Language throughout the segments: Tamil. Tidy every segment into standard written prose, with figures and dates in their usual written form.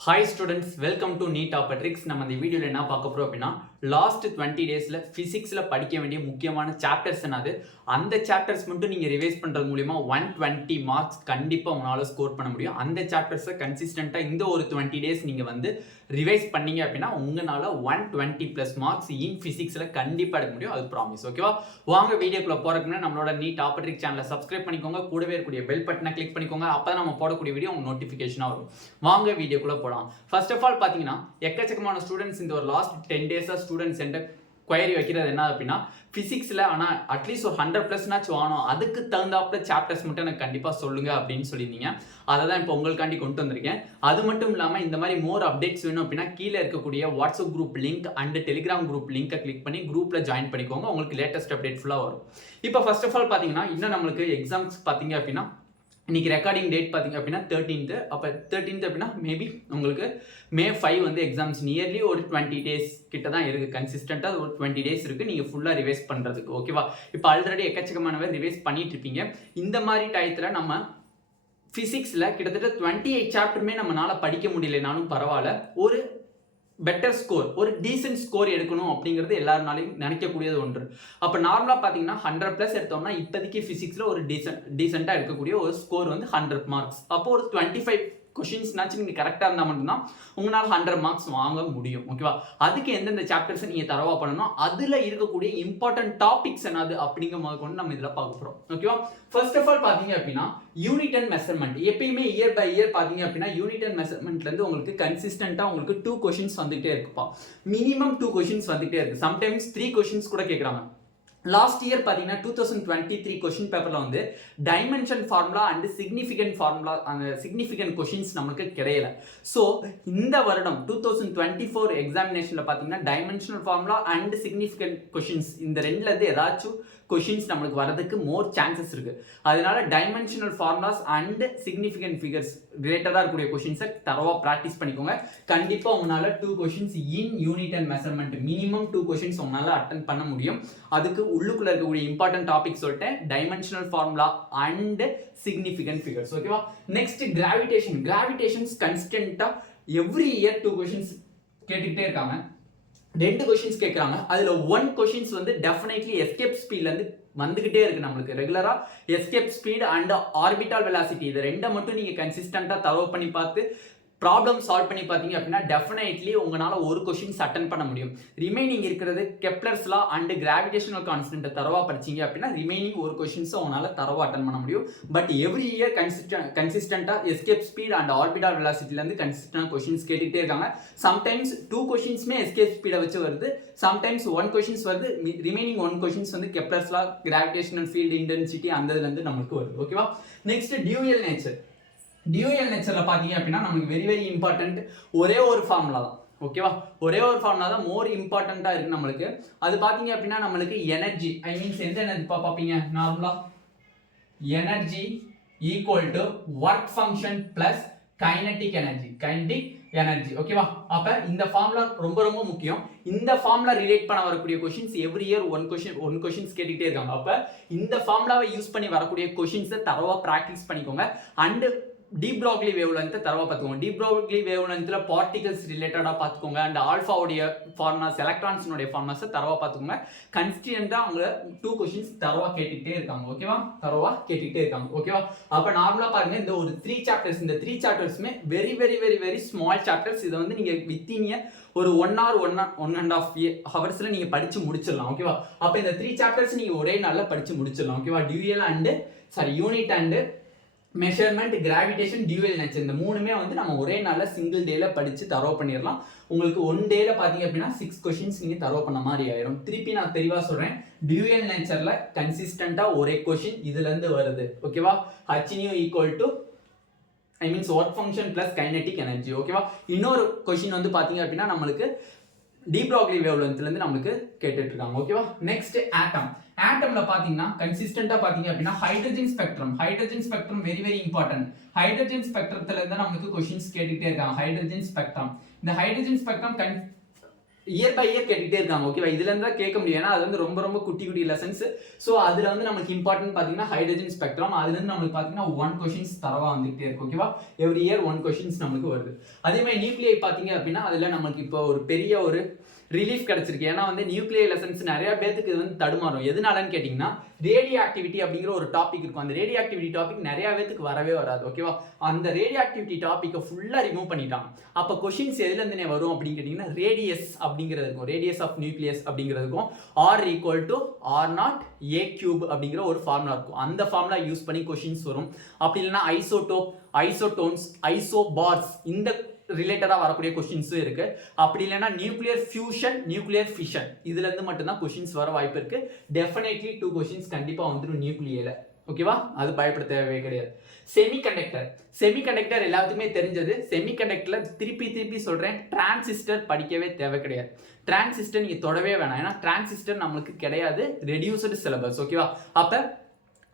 Hi students, welcome to NEET Topics. நம்ம இந்த வீடியோல என்ன பார்க்க போறோம் அப்படின்னா லாஸ்ட் 20 டேஸ்ல பிசிக்ஸ்ல படிக்க வேண்டிய முக்கியமான சாப்டர்ஸ் என்னது அந்த சாப்டர்ஸ் மட்டும் நீங்க ரிவைஸ் பண்றது மூலமா 120 மார்க்ஸ் கண்டிப்பா உங்களால ஸ்கோர் பண்ண முடியும். அந்த சாப்டர்ஸை கன்சிஸ்டன்ட்டா இந்த ஒரு 20 டேஸ் நீங்க வந்து ரிவைஸ் பண்ணீங்க அப்படின்னா உங்களால 120 பிளஸ் மார்க்ஸ் இன் பிசிக்ஸ்ல கண்டிப்பா எடுக்க முடியும். அது ப்ராமிஸ். ஓகேவா? வாங்க வீடியோக்குள்ள போறதுக்கு முன்னாடி நம்மளோட NEET Topics சேனலை சப்ஸ்கிரைப் பண்ணிக்கோங்க. கூடவே இருக்கக்கூடிய பெல் பட்டனை கிளிக் பண்ணிக்கோங்க. அப்பதான் நம்ம போடக்கூடிய வீடியோ உங்களுக்கு நோட்டிபிகேஷனா வரும். வாங்க வீடியோக்குள்ள போலாம். ஃபர்ஸ்ட் ஆஃப் ஆல் பாத்தீங்கன்னா எக்கச்சக்கமான ஸ்டூடெண்ட்ஸ் இந்த ஒரு லாஸ்ட் 10 டேஸா ஸ்டூடெண்ட்ஸ் என்கிட்ட குயரி வைக்கிறது என்ன அப்படின்னா பிசிக்ஸ்ல ஆனா அட்லீஸ்ட் ஒரு 100+ வாங்கணும், அதுக்கு தகுந்தாப்புல சாப்டர்ஸ் மட்டும் எனக்கு கண்டிப்பா சொல்லுங்க அப்படின்னு சொல்லியிருந்தீங்க. அதை தான் இப்போ உங்களுக்காண்டி கொண்டு வந்திருக்கேன். அது மட்டும் இல்லாமல் இந்த மாதிரி மோர் அப்டேட்ஸ் வேணும் அப்படின்னா கீழே இருக்கக்கூடிய WhatsApp group link and Telegram group லிங்கை கிளிக் பண்ணி குரூப்ல ஜாயின் பண்ணிக்கோங்க. உங்களுக்கு லேட்டஸ்ட் அப்டேட் ஃபுல்லாக வரும். இப்போ ஃபர்ஸ்ட் ஆஃப் ஆல் பார்த்தீங்கன்னா இன்னும் நம்மளுக்கு எக்ஸாம்ஸ் பார்த்தீங்க அப்படின்னா இன்னைக்கு ரெக்கார்டிங் டேட் பார்த்தீங்க அப்படின்னா 13th. அப்போ 13th அப்படின்னா மேபி உங்களுக்கு May 5 வந்து எக்ஸாம்ஸ் நியர்லி ஒரு 20 டேஸ் கிட்ட தான் இருக்குது. கன்சிஸ்டண்ட்டாக ஒரு 20 டேஸ் இருக்குது நீங்கள் ஃபுல்லாக ரிவைஸ் பண்ணுறதுக்கு. ஓகேவா? இப்போ ஆல்ரெடி எக்கச்சக்கமானவர் ரிவைஸ் பண்ணிட்டு இருப்பீங்க. இந்த மாதிரி டயத்தில் நம்ம ஃபிசிக்ஸில் கிட்டத்தட்ட 28 சாப்டருமே நம்மளால படிக்க முடியலனாலும் பரவாயில்ல, ஒரு பெட்டர் ஸ்கோர், ஒரு டீசென்ட் ஸ்கோர் எடுக்கணும் அப்படிங்கிறது எல்லாருனாலையும் நினைக்கக்கூடியது ஒன்று. அப்போ நார்மலாக பார்த்தீங்கன்னா 100+ எடுத்தோம்னா இப்போதைக்கு ஃபிசிக்ஸில் ஒரு டீசெண்டாக இருக்கக்கூடிய ஒரு ஸ்கோர் வந்து 100 மார்க்ஸ். அப்போ ஒரு 25 கொஷின்ஸ்னாச்சும் நீங்கள் கரெக்டாக இருந்தால் மட்டும்தான் உங்களால் 100 மார்க்ஸ் வாங்க முடியும். ஓகேவா? அதுக்கு எந்தெந்த சாப்டர்ஸை நீங்கள் தரவா பண்ணணும், அதில் இருக்கக்கூடிய இம்பார்ட்டன்ட் டாபிக்ஸ் என்னது அப்படிங்கிற மாதிரி கொண்டு நம்ம இதில் பார்க்க போகிறோம். ஓகேவா? ஃபர்ஸ்ட் ஆஃப் ஆல் பார்த்தீங்க அப்படின்னா யூனிட் அண்ட் மெஷர்மெண்ட். எப்பயுமே இயர் பை இயர் பார்த்தீங்க அப்படின்னா யூனிட் அண்ட் மெஷர்மெண்ட்லேருந்து உங்களுக்கு கன்சிஸ்டண்ட்டாக உங்களுக்கு 2 கொஷின்ஸ் வந்துகிட்டே இருக்குப்பா. மினிமம் 2 கொஷின்ஸ் வந்துகிட்டே இருக்கு. சம்டைம்ஸ் 3 கொஷின்ஸ் கூட கேட்குறாங்க. லாஸ்ட் இயர் பார்த்தீங்கன்னா 2023 கொஷின் பேப்பரில் வந்து dimension formula and significant formula அந்த சிக்னிஃபிகன்ட் கொஷின்ஸ் நமக்கு கிடையல. ஸோ இந்த வருடம் 2024 எக்ஸாமினேஷனில் பார்த்தீங்கன்னா dimensional formula and significant questions இந்த ரெண்டுலேருந்து ஏதாச்சும் கொஷின்ஸ் நம்மளுக்கு வரதுக்கு மோர் சான்சஸ் இருக்கு. அதனால dimensional formulas and significant figures ரிலேட்டடாக இருக்கக்கூடிய கொஷின்ஸை தரவா ப்ராக்டிஸ் பண்ணிக்கோங்க. கண்டிப்பாக உங்களால் 2 questions in unit and measurement minimum 2 questions உங்களால் அட்டன் பண்ண முடியும். அதுக்கு உள்ளுக்குள்ள இருக்கக்கூடிய இம்பார்ட்டன்ட் டாபிக் சொல்லிட்டேன், dimensional formula and significant figures. ஓகேவா? நெக்ஸ்ட் கிராவிடேஷன்ஸ் கன்ஸ்டன்ட்டா எவ்ரி இயர் 2 கொஷின்ஸ் கேட்டுக்கிட்டே இருக்காங்க. 2 கொஷின்ஸ் கேட்குறாங்க. அதில் 1 கொஷின்ஸ் வந்து டெஃபினெட்லி எஸ்கேப் ஸ்பீட்லேருந்து வந்துகிட்டே இருக்கு. நம்மளுக்கு ரெகுலரா escape speed and orbital velocity இது ரெண்டை மட்டும் நீங்க கன்சிஸ்டன்ட்டா தரவு பண்ணி பார்த்து ப்ராப்ளம் சால்வ் பண்ணி பார்த்தீங்க அப்படின்னா டெஃபினெட்லி உங்களால் ஒரு கொஷின்ஸ் அட்டன் பண்ண முடியும். ரிமைனிங் இருக்கிறது கெப்லர்ஸ் லா அண்ட் கிராவிடேஷனல் கான்ஸ்டன்ட்டை தரவா படிச்சீங்க அப்படின்னா ரிமைனிங் ஒரு கொஷின்ஸை உங்களால் தரவா அட்டன் பண்ண முடியும். பட் எவ்ரி இயர் கன்சிஸ்டன்ட்டாக எஸ்கேப் ஸ்பீட் அண்ட் ஆர்பிட்டால் வெலாசிட்டிலேருந்து கன்சிஸ்டன்ட் கொஷின்ஸ் கேட்டுகிட்டே இருக்காங்க. சம்டைம்ஸ் 2 கொஷின்ஸ்மே எஸ்கேப் ஸ்பீடை வச்சு வருது, சம்டைம்ஸ் 1 கொஷின்ஸ் வருது, ரிமைனிங் 1 கொஷின்ஸ் வந்து Kepler's law gravitational field intensity அந்த இதுலேருந்து நம்மளுக்கு வருது. ஓகேவா? Next dual nature. டியூயல் நேச்சர்ல பாத்தீங்க அப்படின்னா நமக்கு வெரி வெரி இம்பார்ட்டன்ட் ஒரே ஒரு ஃபார்முலா தான். ஓகேவா? ஒரே ஒரு ஃபார்முலா தான் மோர் இம்பார்ட்டண்டா இருக்கு நம்மளுக்கு. அது பாத்தீங்க அப்படின்னா நம்மளுக்கு எனர்ஜி மீன்ஸ் எந்த எனர்ஜி பாப்பீங்க நார்மலா energy equal to work function plus kinetic energy. ஓகேவா? அப்ப இந்த ஃபார்முலா ரொம்ப ரொம்ப முக்கியம். இந்த ஃபார்முலா ரிலேட் பண்ண வரக்கூடிய கொஷின்ஸ் எவ்ரி இயர் 1 கொஷின்ஸ் கேட்டுக்கிட்டே இருக்காங்க. அப்ப இந்த ஃபார்முலாவை யூஸ் பண்ணி வரக்கூடிய கொஷின்ஸை தரவா பிராக்டிஸ் பண்ணிக்கோங்க. And de Broglie wavelength தரவா பார்த்துக்கோங்க. டி ப்ராக்லி வேவ் லென்த்ல பார்ட்டிகல்ஸ் ரிலேட்டடா பார்த்துக்கோங்க. அண்ட் ஆல்ஃபாவுடைய ஃபார்முலாஸ் எலக்ட்ரான்ஸினுடைய ஃபார்முலாஸை தரவா பார்த்துக்கோங்க. கன்ஸ்டன்ட்டா அவங்க 2 கொஷின்ஸ் தரவா கேட்டுக்கிட்டே இருக்காங்க. ஓகேவா? தரவா கேட்டுக்கிட்டே இருக்காங்க. ஓகேவா? அப்ப நார்மலா பாருங்க இந்த ஒரு 3 சாப்டர்ஸ், இந்த 3 சாப்டர்ஸ்மே very very very very small chapters. இதை வந்து நீங்க வித்தின் ஒரு 1 hour 1.5 ஹவர்ஸ்ல நீங்க படிச்சு முடிச்சிடலாம். ஓகேவா? அப்ப இந்த 3 சாப்டர்ஸ் நீங்க ஒரே நாள்ல படிச்சு முடிச்சிடலாம். ஓகேவா? Dual and unit and measurement, gravitation, dual nature இந்த மூணுமே வந்து நம்ம ஒரே நாள்ல சிங்கிள் டேல படிச்சு தரவு பண்ணிடலாம். உங்களுக்கு 1 டேல பாத்தீங்க அப்படின்னா 6 கொஷின்ஸ் நீங்க தரவு பண்ண மாதிரி ஆயிரும். திருப்பி நான் தெளிவா சொல்றேன், டியூயல் நேச்சர்ல கன்சிஸ்டன்ட்டா ஒரே கொஷின் இதுல இருந்து வருது. ஓகேவா? HNU equal to means work function plus kinetic energy. ஓகேவா? இன்னொரு கொஷின் வந்து பாத்தீங்க அப்படின்னா நம்மளுக்கு டி ப்ராக்லி வேவ் லென்த்ல இருந்து நமக்கு கேட்டுட்டு இருக்காங்க. ஓகேவா? நெக்ஸ்ட் ஆட்டம்ல பாத்தீங்கன்னா கன்சிஸ்டன்ட்டா பாத்தீங்க அப்படின்னா hydrogen spectrum very very important. Hydrogen ஸ்பெக்ட்ரத்துல இருந்து நமக்கு கொஷின்ஸ் கேட்டுட்டே இருக்காங்க. ஹைட்ரஜன் ஸ்பெக்ட்ரம், இந்த hydrogen spectrum year by year கேட்டுகிட்டே இருக்காங்க. ஓகேவா, இதுல இருந்தா கேட்க முடியும். ஏன்னா அது வந்து ரொம்ப ரொம்ப குட்டி குட்டி லெசன்ஸ். ஸோ அதுல வந்து நமக்கு இம்பார்ட்டன்ட் பாத்தீங்கன்னா ஹைட்ரஜன் ஸ்பெக்ட்ரம். அதுல இருந்து நம்மளுக்கு பாத்தீங்கன்னா 1 கொஸ்டின்ஸ் தரவா வந்துகிட்டே இருக்கு. ஓகேவா, எவ்ரி இயர் 1 கொஸ்டின்ஸ் நமக்கு வருது. அதே மாதிரி நியூக்ளியை பாத்தீங்க அப்படின்னா அதுல நமக்கு இப்போ ஒரு பெரிய ஒரு ரிலீஃப் கிடைச்சிருக்கு. ஏன்னா வந்து நியூக்ளியர் லெசன்ஸ் நிறைய பேருக்கு இது வந்து தடுமாறும். எதனாலன்னு கேட்டிங்கன்னா ரேடியோ ஆக்டிவிட்டி அப்படிங்கிற ஒரு டாபிக் இருக்கும். அந்த ரேடியோ ஆக்டிவிட்டி டாபிக் நிறைய பேருக்கு வரவே வராது. ஓகேவா, அந்த ரேடியோ ஆக்டிவிட்டி டாப்பிக்கை ஃபுல்லாக ரிமூவ் பண்ணிட்டாங்க. அப்போ கொஷின்ஸ் எதுலேருந்துனே வரும் அப்படின்னு கேட்டிங்கன்னா ரேடியஸ் அப்படிங்கிறது இருக்கும். ரேடியஸ் ஆஃப் நியூக்ளியஸ் அப்படிங்கிறதுக்கும் R = R0 A³ அப்படிங்கிற ஒரு ஃபார்முலா இருக்கும். அந்த ஃபார்முலா யூஸ் பண்ணி கொஷின்ஸ் வரும். அப்படி இல்லைன்னா ஐசோடோப், ஐசோடோன்ஸ், ஐசோபார்ஸ் இந்த ரிலேட்டடாக வரக்கூடிய கொஸ்டின்ஸும் இருக்கு. அப்படி இல்லைன்னா நியூக்ளியர் ஃபியூஷன், நியூக்ளியர் ஃபிஷன் இதுல இருந்து மட்டும்தான் கொஸ்டின்ஸ் வர வாய்ப்பு இருக்கு. டெஃபினெட்லி 2 கொஸ்டின்ஸ் கண்டிப்பா வந்துடும் நியூக்ளியர்ல. ஓகேவா, அது பயப்பட தேவையே கிடையாது. செமிகண்டக்டர் எல்லாத்துக்குமே தெரிஞ்சது. செமிகண்டக்டர்ல திருப்பி சொல்றேன், டிரான்சிஸ்டர் படிக்கவே தேவை கிடையாது. டிரான்சிஸ்டர் நீங்க தொடவே வேணாம். ஏன்னா டிரான்சிஸ்டர் நம்மளுக்கு கிடையாது, ரெடியூஸ்டு சிலபஸ். ஓகேவா, அப்ப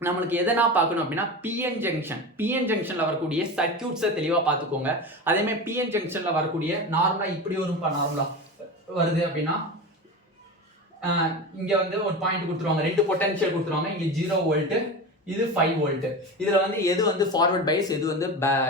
நம்மளுக்கு எதனா பார்க்கணும் அப்படின்னா பிஎன் ஜங்ஷன்ல வரக்கூடிய சர்க்யூட்ஸை தெளிவா பார்த்துக்கோங்க. அதே மாதிரி பிஎன் ஜங்ஷன்ல வரக்கூடிய நார்மலா இப்படி ஒரு நார்மலா வருது அப்படின்னா இங்க வந்து ஒரு பாயிண்ட் கொடுத்துருவாங்க, 2 பொட்டன்ஷியல் கொடுத்துருவாங்க. இங்க 0 வோல்ட், இது 5 வோல்ட். இதுல வந்து எது வந்து ஃபார்வர்ட் பைஸ், எது வந்து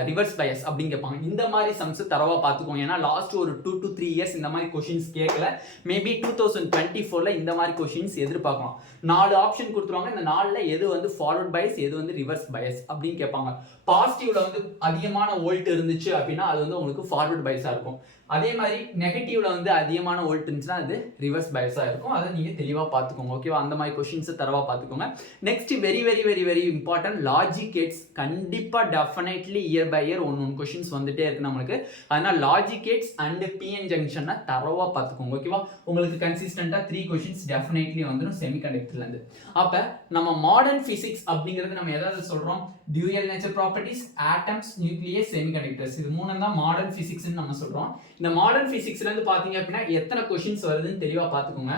ரிவர்ஸ் பைஸ் அப்படின்னு கேட்பாங்க. இந்த மாதிரி சம்ஸ் தரவா பார்த்துக்கோங்க. ஏன்னா லாஸ்ட் ஒரு 2 to 3 இயர்ஸ் இந்த மாதிரி கொஸ்டின்ஸ் கேட்கல. மேபி 2024ல இந்த மாதிரி கொஸ்டின்ஸ் எதிர்பார்க்கலாம். 4 ஆப்ஷன் கொடுத்துருவாங்க. இந்த 4ல எது வந்து ஃபார்வர்ட் பைஸ், எது வந்து ரிவர்ஸ் பைஸ் அப்படின்னு கேட்பாங்க. பாசிட்டிவ்ல வந்து அதிகமான வோல்ட் இருந்துச்சு அப்படின்னா அது வந்து உங்களுக்கு ஃபார்வர்ட் பைஸா இருக்கும். அதே மாதிரி நெகட்டிவ்ல வந்து அதிகமான வோல்ட் இருந்துச்சுன்னா அது ரிவர்ஸ் பைஸா இருக்கும். அதை நீங்க தெளிவா பார்த்துக்கோங்க. ஓகேவா, அந்த மாதிரி கொஸ்டின்ஸ் தரவா பார்த்துக்கோங்க. Next very very very very important logic gates. கண்டிப்பா definitely year by year one questions வந்துட்டே இருக்கு நம்மளுக்கு. அதனால லாஜிக் கேட்ஸ் அண்ட் பிஎன் ஜங்ஷனை தரவா பார்த்துக்கோங்க. ஓகேவா, உங்களுக்கு கன்சிஸ்டன்டா 3 கொஸ்டின்ஸ் டெஃபினெட்லி வந்துடும் செமிகண்டக்டர்ல இருந்து. அப்ப நம்ம மாடர்ன் பிசிக்ஸ் அப்படிங்கிறது நம்ம எதாவது சொல்றோம், dual nature properties, atoms, nucleus, semiconductors. இது 3 தான் மாடர்ன் பிசிக்ஸ்னு நம்ம சொல்றோம். இந்த மாடர்ன் பிசிக்ஸ்ல இருந்து பாத்தீங்க அப்படின்னா எத்தனை கொஸ்டின்ஸ் வருதுன்னு தெளிவா பாத்துக்கோங்க.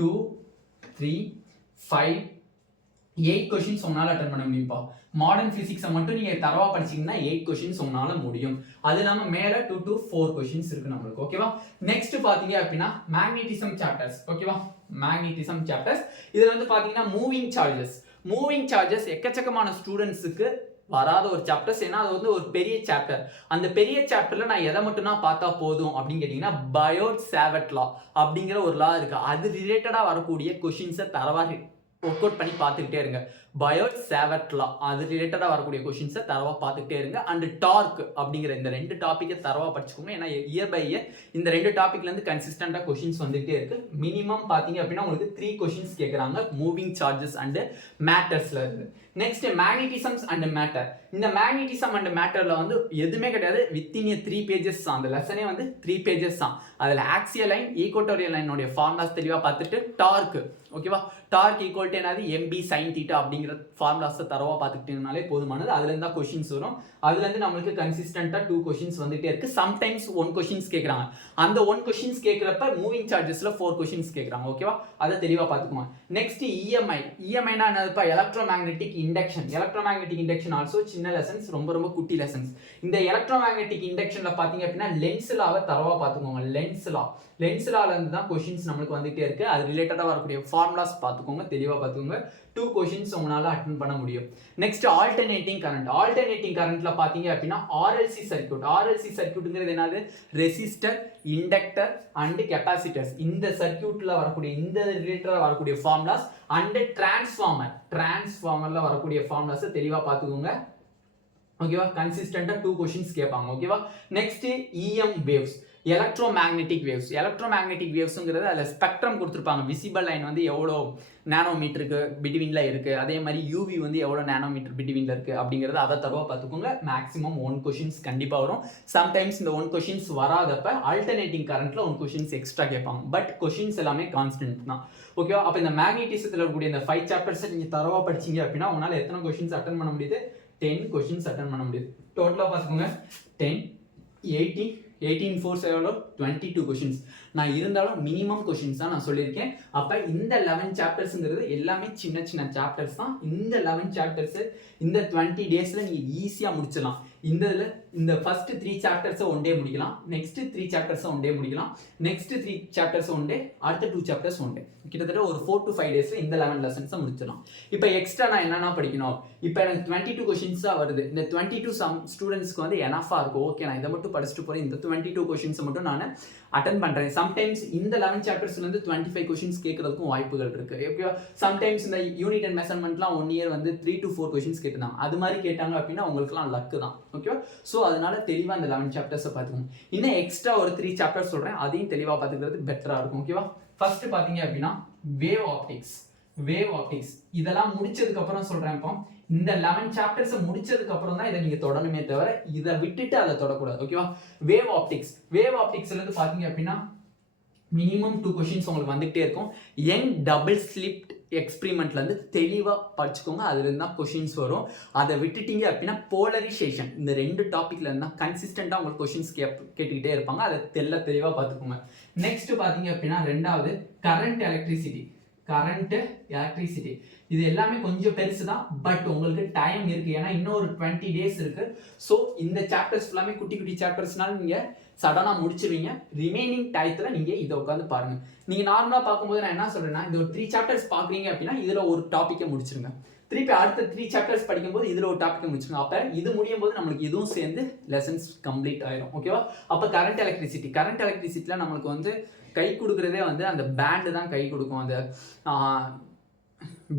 2 3 5 8 கொஸ்டின்ஸ் உங்களால அட்டெண்ட் பண்ண முடியும்பா. மாடர்ன் பிசிக்ஸை மட்டும் நீங்க தரவா படிச்சீங்கன்னா 8 கொஸ்டின்ஸ் உங்களால முடியும். அது இல்லாம மேல 2 to 4 கொஸ்டின்ஸ் இருக்கு நம்மளுக்கு. ஓகேவா, நெக்ஸ்ட் பாத்தீங்க அப்படின்னா மேக்னெட்டிசம் சாப்டர்ஸ். ஓகேவா, மேக்னெட்டிசம் சாப்டர்ஸ். இதுல வந்து பாத்தீங்கன்னா மூவிங் சார்ஜஸ் எக்கச்சக்கமான ஸ்டூடெண்ட்ஸுக்கு வராத ஒரு சாப்டர்ஸ். ஏன்னா அது வந்து ஒரு பெரிய சாப்டர். அந்த பெரிய சாப்டர்ல நான் எதை மட்டும் நான் பார்த்தா போதும் அப்படின்னு கேட்டீங்கன்னா பயோட்-சாவர்ட் லா அப்படிங்கிற ஒரு லா இருக்கு. அது ரிலேட்டடா வரக்கூடிய கொஸ்டின்ஸை தரவா ஒர்க் அவுட் பண்ணி பார்த்துக்கிட்டே இருங்க. பயோட்-சாவர்ட் லா அது ரிலேட்டடா வரக்கூடிய கொஸ்டின்ஸை தரவா பார்த்துக்கிட்டே இருங்க. அண்ட் டார்க் அப்படிங்கிற இந்த 2 டாப்பிக்கை தரவா படிச்சுக்கோங்க. ஏன்னா இயர் பை இயர் இந்த 2 டாபிக்ல இருந்து கன்சிஸ்டன்டா கொஸ்டின்ஸ் வந்துகிட்டே இருக்கு. மினிமம் பாத்தீங்க அப்படின்னா உங்களுக்கு 3 கொஸ்டின்ஸ் கேட்கறாங்க மூவிங் சார்ஜஸ் அண்ட் மேட்டர்ஸ்ல இருந்து. Next magnetisms and matter. இந்த மேக்னெட்டிசம் அண்ட் மேட்டர்ல வந்து எதுவுமே கிடையாது, வித்தின் 3 பேஜஸ் தான். அந்த லெசனே வந்து 3 பேஜஸ் தான். அதுல ஆக்சியல் லைன், ஈக்குவட்டோரியல் லைனோட ஃபார்முலாஸ் தெளிவா பார்த்துட்டு டார்க். ஓகேவா, டார்க் ஈக்குவல் டு என்னது mb sin θ அப்படிங்கிற ஃபார்முலாஸை தரவா பார்த்துக்கிட்டீங்கனாலே போதுமானது. அதுல இருந்தா கொஸ்டின்ஸ் வரும். அதுல இருந்து நம்மளுக்கு கன்சிஸ்டன்டா 2 கொஸ்டின்ஸ் வந்துட்டே இருக்கு. சம்டைம்ஸ் 1 கொஸ்டின்ஸ் கேட்கறாங்க. அந்த 1 கொஸ்டின்ஸ் கேட்கறப்ப மூவிங் சார்ஜஸ்ல 4 கொஸ்டின்ஸ் கேட்கறாங்க. ஓகேவா, அதை தெளிவா பார்த்துக்கோங்க. நெக்ஸ்ட் இஎம்ஐனா என்னதுப்பா, எலக்ட்ரோமேக்னெட்டிக் இண்டக்ஷன் ஆல்சோ சின்ன லெசன்ஸ், ரொம்ப ரொம்ப குட்டி லெசன்ஸ். இந்த எலக்ட்ரோமேக்னெட்டிக் இண்டக்ஷன்ல பாத்தீங்க அப்படின்னா லென்ஸ் லாவை தரவா பார்த்துக்கோங்க. லென்ஸ் லால இருந்து தான் கொஸ்டின்ஸ் நம்மளுக்கு வந்துட்டே இருக்கு. அது ரிலேட்டடா வரக்கூடிய ஃபார்முலாஸ் பார்த்துக்கோங்க, தெளிவா பார்த்துக்கோங்க. 2 கொஸ்டின்ஸ் உங்களால அட்டெண்ட் பண்ண முடியும். நெக்ஸ்ட் ஆல்டர்னேட்டிங் கரண்ட்ல பாத்தீங்க அப்படின்னா ஆர்எல்சி சர்க்யூட்ங்கிறது என்னது, ரெசிஸ்டர், இண்டக்டர் அண்ட் கெபாசிட்டர்ஸ். இந்த சர்க்யூட்ல வரக்கூடிய இந்த ரிலேட்டடா வரக்கூடிய ஃபார்முலாஸ் அண்ட் டிரான்ஸ்ஃபார்மர்ல வரக்கூடிய ஃபார்முலாஸ் தெளிவா பார்த்துக்கோங்க. ஓகேவா, கன்சிஸ்டன்டா 2 கொஸ்டின்ஸ் கேட்பாங்க. ஓகேவா, நெக்ஸ்ட் EM வேவ்ஸ், எலக்ட்ரோமேக்னெட்டிக் வேவ்ஸ்ங்கிறது அதில் ஸ்பெக்ட்ரம் கொடுத்துருப்பாங்க. விசிபிள் லைன் வந்து எவ்வளோ நேனோமீட்டருக்கு பிட்வீன்ல இருக்கு, அதே மாதிரி யூவி வந்து எவ்வளோ நேனோமீட்டர் பிட்வீன்ல இருக்கு அப்படிங்கிறது அதை தரவா பார்த்துக்கோங்க. மேக்ஸிமம் 1 கொஸ்டின்ஸ் கண்டிப்பாக வரும். சம்டைம்ஸ் இந்த 1 கொஸ்டின்ஸ் வராதப்ப ஆல்டர்னேட்டிங் கரண்ட்ல 1 கொஸ்டின்ஸ் எக்ஸ்ட்ரா கேட்பாங்க. பட் கொஸ்டின்ஸ் எல்லாமே கான்ஸ்டன்ட் தான். ஓகேவா, அப்போ இந்த மேக்னெட்டிசத்தில் இருக்கக்கூடிய இந்த 5 சாப்டர்ஸை நீங்கள் தரவா படிச்சீங்க அப்படின்னா உங்களால் எத்தனை கொஸ்டின்ஸ் அட்டன் பண்ண முடியுது, 10 கொஸ்டின்ஸ் அட்டன் பண்ண முடியுது. டோட்டலாக பார்த்துக்கோங்க 10 18 4 7 22 கொஸ்டின்ஸ். நான் இருந்தாலும் மினிமம் கொஸ்டின்ஸ் தான் நான் சொல்லியிருக்கேன். அப்போ இந்த 11 சாப்டர்ஸ்ங்கிறது எல்லாமே சின்ன சாப்டர்ஸ் தான். இந்த 11 சாப்டர்ஸ் இந்த 20 டேஸ்ல நீங்க ஈஸியா முடிச்சிடலாம். இந்த இதில் இந்த ஃபர்ஸ்ட் 3 சாப்டர்ஸை ஒன் டே முடிக்கலாம், நெக்ஸ்ட் 3 சாப்டர்ஸை ஒன் டே முடிக்கலாம், நெக்ஸ்ட் 3 சாப்டர்ஸ் ஒன் டே, அடுத்த 2 சாப்டர்ஸ் ஒன் டே. கிட்டத்தட்ட ஒரு 4 to 5 டேஸ்ல இந்த 11 லெசன்ஸை முடிச்சிடலாம். இப்போ எக்ஸ்ட்ரா நான் என்னென்ன படிக்கணும், இப்போ எனக்கு 22 கொஷின்ஸ் தான் வருது. இந்த 22 ஸ்டூடெண்ட்ஸ்க்கு வந்து எனஃபாக இருக்கும். ஓகே, நான் இதை மட்டும் படிச்சுட்டு போகிறேன், இந்த 22 கொஷின்ஸை மட்டும் நான் அட்டன் பண்ணுறேன். சம்டைம்ஸ் இந்த 11 சாப்டர்ஸ்லேருந்து 25 கொஷின்ஸ் கேட்கறதுக்கும் வாய்ப்புகள் இருக்குது. ஓகேவா? சம்டைம்ஸ் இந்த யூனிட் அண்ட் மெஷர்மெண்ட்லாம் 1 இயர் வந்து 3 to 4 கொஷின்ஸ் கேட்டுருந்தாங்க. அது மாதிரி கேட்டாங்க அப்படின்னா உங்களுக்குலாம் லக்கு தான். ஓகேவா? ஸோ அதனால தெளிவாக அந்த 11 சாப்டர்ஸை பார்த்துக்கணும். இன்னும் எக்ஸ்ட்ரா ஒரு 3 சாப்டர்ஸ் சொல்கிறேன், அதையும் தெளிவாக பார்த்துக்கிறது பெட்டராக இருக்கும். ஓகேவா? ஃபர்ஸ்ட் பார்த்தீங்க அப்படின்னா வேவ் ஆப்டிக்ஸ் இதெல்லாம் முடிச்சதுக்கு அப்புறம் சொல்கிறேன். இப்போ இந்த 11 சாப்டர்ஸை முடிச்சதுக்கு அப்புறம் தான் இதை நீங்கள் தொடணுமே தவிர இதை விட்டுட்டு அதை தொடக்கூடாது. ஓகேவா? வேவ் ஆப்டிக்ஸ்ல இருந்து பார்த்தீங்க அப்படின்னா மினிமம் 2 கொஷின்ஸ் உங்களுக்கு வந்துகிட்டே இருக்கும். யங் டபுள் ஸ்லிப்ட் எக்ஸ்பிரிமெண்ட்ல இருந்து தெளிவாக படிச்சுக்கோங்க, அதுல இருந்தால் கொஷின்ஸ் வரும். அதை விட்டுட்டீங்க அப்படின்னா போலரைசேஷன், இந்த 2 டாபிக்ல இருந்தால் கன்சிஸ்டண்டாக உங்களுக்கு கொஷின்ஸ் கேட்டுக்கிட்டே இருப்பாங்க. அதை தெளிவாக பார்த்துக்கோங்க. நெக்ஸ்ட் பார்த்தீங்க அப்படின்னா ரெண்டாவது கரண்ட் எலக்ட்ரிசிட்டி. இது எல்லாமே கொஞ்சம் பெருசு தான், பட் உங்களுக்கு டைம் இருக்கு, ஏன்னா இன்னும் ஒரு 20 டேஸ் இருக்கு. ஸோ இந்த சாப்டர்ஸ் எல்லாமே குட்டி சாப்டர்ஸ்னால நீங்க சடனா முடிச்சிருவீங்க. ரிமைனிங் டயத்துல நீங்க இதை உட்காந்து பாருங்க. நீங்க நார்மலா பார்க்கும்போது நான் என்ன சொல்றேன்னா, இந்த ஒரு 3 சாப்டர்ஸ் பாக்குறீங்க அப்படின்னா இதுல ஒரு டாபிக்கை முடிச்சிருங்க, திருப்பி அடுத்த 3 சாப்டர்ஸ் படிக்கும்போது இதுல ஒரு டாபிக்கை முடிச்சிருங்க. அப்ப இது முடியும் போது நம்மளுக்கு இதுவும் சேர்ந்து லெசன்ஸ் கம்ப்ளீட் ஆயிரும். ஓகேவா? அப்ப கரண்ட் எலக்ட்ரிசிட்டில நம்மளுக்கு வந்து கை கொடுக்குறதே வந்து அந்த பேண்டு தான் கை கொடுக்கும். அந்த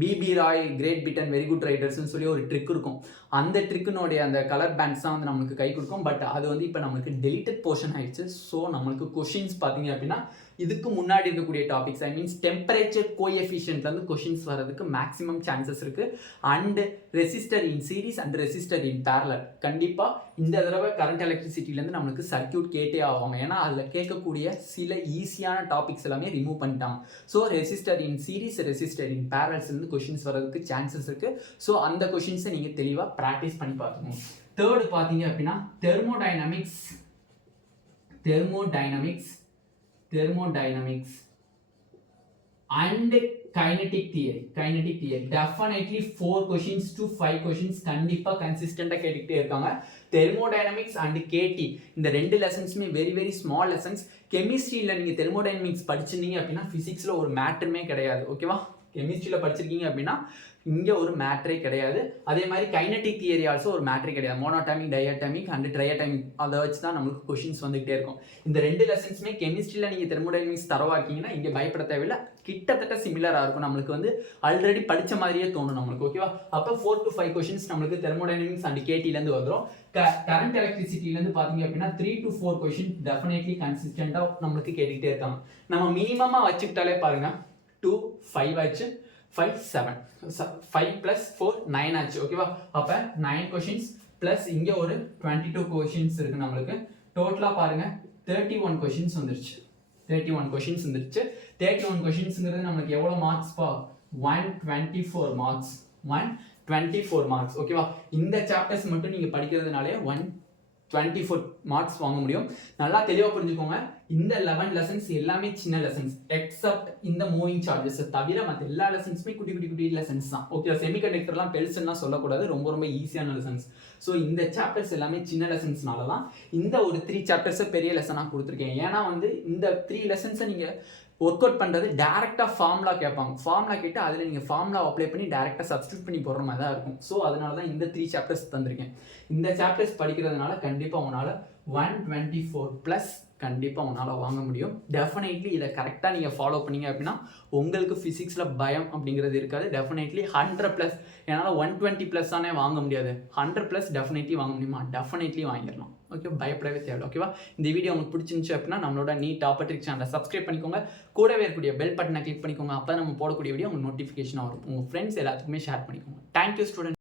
B B Roy, Great Britain, very good ரைடர்ஸ்னு சொல்லி ஒரு ட்ரிக் இருக்கும். அந்த ட்ரிக்கினுடைய அந்த கலர் பேண்ட்ஸ் தான் வந்து நம்மளுக்கு கை கொடுக்கும். பட் அது வந்து இப்போ நம்மளுக்கு டெலிட்டட் போர்ஷன் ஆயிடுச்சு. ஸோ நம்மளுக்கு கொஷின்ஸ் பார்த்தீங்க அப்படின்னா இதுக்கு முன்னாடி இருக்கக்கூடிய டாபிக்ஸ், ஐ மீன்ஸ் டெம்பரேச்சர் கோஎஃபிஷியன்ட்லேருந்து கொஷின்ஸ் வரதுக்கு மேக்ஸிமம் சான்சஸ் இருக்கு. And resistor in series and resistor in parallel கண்டிப்பாக இந்த தடவை கரண்ட் எலக்ட்ரிசிட்டிலேருந்து நம்மளுக்கு சர்க்கியூட் கேட்டே ஆவாங்க. ஏன்னா அதில் கேட்கக்கூடிய சில ஈஸியான டாபிக்ஸ் எல்லாமே ரிமூவ் பண்ணிட்டாங்க. So resistor in series, resistor in பேரலல்ஸ்லேருந்து கொஷின்ஸ் வரதுக்கு சான்சஸ் இருக்கு. ஸோ அந்த கொஷின்ஸை நீங்கள் தெளிவாக ப்ராக்டிஸ் பண்ணி பார்த்துக்கணும். தேர்டு பார்த்தீங்க அப்படின்னா thermodynamics and kinetic theory. Definitely 4 questions to 5 questions கண்டிப்பா கன்சிஸ்டண்டா கேட்டுக்கிட்டே இருக்காங்க. தெர்மோடைனமிக்ஸ் அண்ட் கேடி இந்த 2 லெசன்ஸுமே வெரி ஸ்மால் லெசன்ஸ். கெமிஸ்ட்ரியில் நீங்கள் தெர்மோடைனமிக்ஸ் படிச்சிருந்தீங்க அப்படின்னா ஃபிசிக்ஸில் ஒரு மேட்டருமே கிடையாது. ஓகேவா? கெமிஸ்ட்ரியில் படிச்சிருக்கீங்க அப்படின்னா இங்கே ஒரு மேட்ரே கிடையாது. அதே மாதிரி கைனடிக் தியரி ஆல்சோ ஒரு மேட்ரே கிடையாது. மோனோடைமிக், டயட்டாமிக் அண்ட் ட்ரையாடைமிக், அதை வச்சு தான் நம்மளுக்கு கொஷின்ஸ் வந்துகிட்டே இருக்கும். இந்த 2 லெசன்ஸுமே கெமிஸ்ட்ரியில் நீங்கள் தெர்மோடைனமிக்ஸ் தரவா இருக்கீங்கன்னா இங்கே பயப்பட தேவையில்லை, கிட்டத்தட்ட சிமிலராக இருக்கும். நம்மளுக்கு வந்து ஆல்ரெடி படித்த மாதிரியே தோணும் நம்மளுக்கு. ஓகேவா? அப்போ 4 to 5 கொஷின்ஸ் நம்மளுக்கு தெர்மோடைனமிக்ஸ் அண்ட் கேடிலேருந்து வந்துடும். கரண்ட் எலக்ட்ரிசிட்டிலேருந்து பார்த்தீங்க அப்படின்னா 3 to 4 கொஷின் டெஃபினெட்லி கன்சிஸ்டண்டாக நம்மளுக்கு கேட்டுக்கிட்டே இருக்காங்க. நம்ம மினிமமாக வச்சுக்கிட்டாலே பாருங்க 2 5 ஆச்சு, 5 7, 5 + 4 9 ஆச்சு. ஓகேவா? அப்போ 9 கொஷின்ஸ் ப்ளஸ் இங்கே ஒரு 22 கொஷின்ஸ் இருக்கு. நம்மளுக்கு டோட்டலாக பாருங்க 31 கொஷின்ஸ் வந்துருச்சு. 31 கொஷின்ஸ்ங்கிறது நம்மளுக்கு எவ்வளோ மார்க்ஸ்ப்பா? 124 மார்க்ஸ். ஓகேவா? இந்த சாப்டர்ஸ் மட்டும் நீங்கள் படிக்கிறதுனாலே 124 மார்க்ஸ் வாங்க முடியும். நல்லா தெளிவாக புரிஞ்சுக்கோங்க. இந்த 11 லெசன்ஸ் எல்லாமே சின்ன லெசன்ஸ், எக்ஸப்ட் இந்த மூவிங் சார்ஜஸ் தவிர மற்ற எல்லா லெசன்ஸுமே குட்டி லெசன்ஸ் தான். ஓகே? செமிகண்டக்டர்லாம் பெருசுன்னா சொல்லக்கூடாது, ரொம்ப ஈஸியான லெசன்ஸ். ஸோ இந்த சாப்டர்ஸ் எல்லாமே சின்ன லெசன்ஸ்னால தான் இந்த ஒரு 3 சாப்டர்ஸை பெரிய லெசனாக கொடுத்துருக்கேன். ஏன்னா வந்து இந்த 3 லெசன்ஸை நீங்கள் ஒர்க் அவுட் பண்ணுறது டேரெக்டாக ஃபார்முலா கேட்பாங்க. ஃபார்முலா கேட்டு அதில் நீங்கள் ஃபார்முலா அப்ளை பண்ணி டேரெக்டாக சப்ஸ்டியூட் பண்ணி போடுற மாதிரி தான் இருக்கும். ஸோ அதனால தான் இந்த 3 சாப்டர்ஸ் தந்திருக்கேன். இந்த சாப்டர்ஸ் படிக்கிறதுனால கண்டிப்பாக உங்களால் 124+ கண்டிப்பாக உங்களால் வாங்க முடியும். டெஃபினெட்லி இதை கரெக்டாக நீங்கள் ஃபாலோ பண்ணீங்க அப்படின்னா உங்களுக்கு ஃபிசிக்ஸில் பயம் அப்படிங்கிறது இருக்காது. டெஃபினெட்லி 100+, என்னால் 120+ தானே வாங்க முடியாது, 100+ டெஃபினெட்லி வாங்க முடியுமா? டெஃபினெட்லி வாங்கிடலாம். ஓகே? பயப்படவே தேவை. ஓகேவா? இந்த வீடியோ உங்களுக்கு பிடிச்சிருந்துச்சு அப்படின்னா நம்மளோட நீட் டாப் ட்ரிக்ஸ் சேனலை சப்ஸ்கிரைப் பண்ணிக்கோங்க, கூடவே இருக்கக்கூடிய பெல் பட்டனை கிளிக் பண்ணிக்கோங்க. அப்போ நம்ம போடக்கூடிய வீடியோ உங்களுக்கு நோட்டிஃபிகேஷன் வரும். உங்கள் ஃப்ரெண்ட்ஸ் எல்லாத்துக்குமே ஷேர் பண்ணிக்கோங்க. Thank you student.